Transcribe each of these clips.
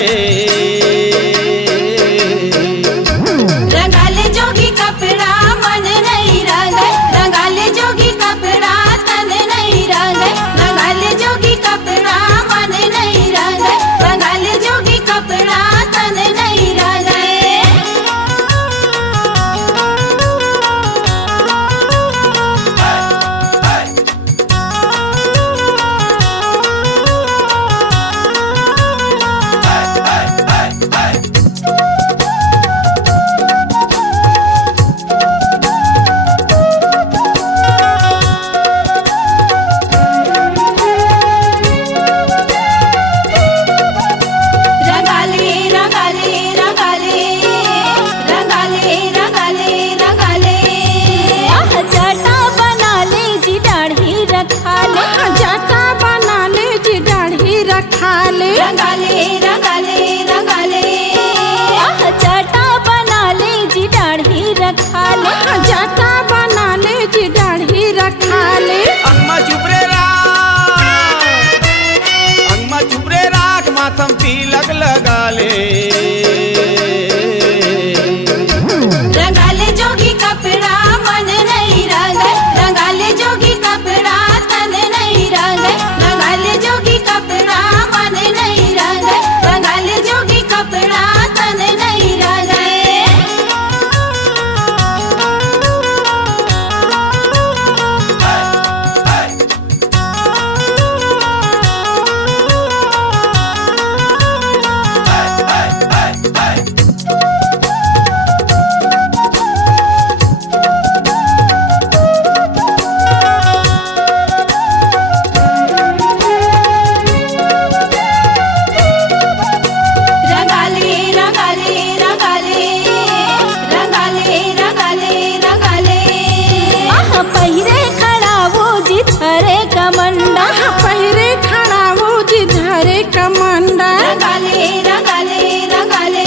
गए। रंगाले जोगी कपड़ा मन नहीं रंगे, रंगाले जोगी कपड़ा तन नहीं रंगे, रंगाले जोगी कपड़ा मन नहीं रंगे, रंगाले जोगी कपड़ा तन नहीं रंगे। रंगाले रंगाले रंगाले जाटा बना ले जी दाढ़ी रखा ले, जाटा बना ले जी दाढ़ी रखा ले। अंगमा चुपरे राख, अंगमा चुपरे राख, माथम तिलक लगा ले। रंगाले जोगी कपड़ा मन नहीं रंगे, रंगाले जोगी कपड़ा तन नहीं रंगे, रंगाले जोगी कपड़ा मन नहीं रंगे, रंगाले जोगी कपड़ा तन नहीं रंगे। पहिरे खड़ा वो जी धरे कमंडा, पहिरे खड़ा वो जी धरे कमंडा। रंगाले रंगाले रंगाले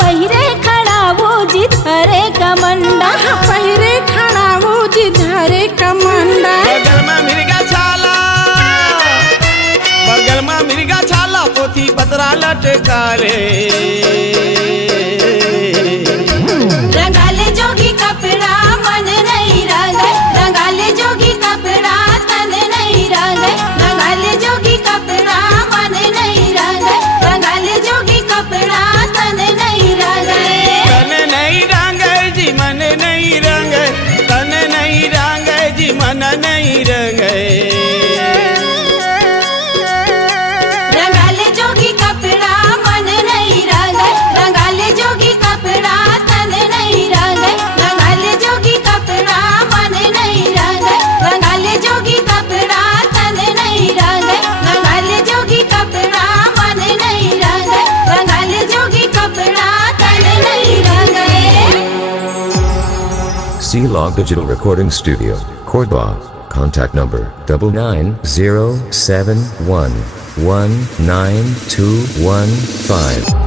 पहिरे खड़ा वो जी धरे कमंडा, पहिरे खड़ा वो जी धरे कमंडा। बगल में मिर्गा छाला, बगल में मिर्गा छाला, पोथी पतरा लटका ले। रंगाले जोगी कपड़ा मन नहीं रंगे, रंगाले जोगी कपड़ा तन नहीं रंगे, रंगाले जोगी कपड़ा मन नहीं रंगे, रंगाले जोगी कपड़ा तन नहीं रंगे। तन नहीं रंगे जी मन नहीं रंगे, तन नहीं रंगे जी मन नहीं रंगे। रंगाले जोगी कपड़ा मन नहीं रंगे, रंगाले जोगी कपड़ा तन नहीं रंगे, रंगाले जोगी कपड़ा मन नहीं रंगे, रंगाले जोगी कपड़ा तन नहीं रंगे, रंगाले जोगी कपड़ा मन नहीं रंगे, रंगाले जोगी कपड़ा तन नहीं रंगे। C-Log Digital Recording Studio, Cordoba. Contact number 99071192115.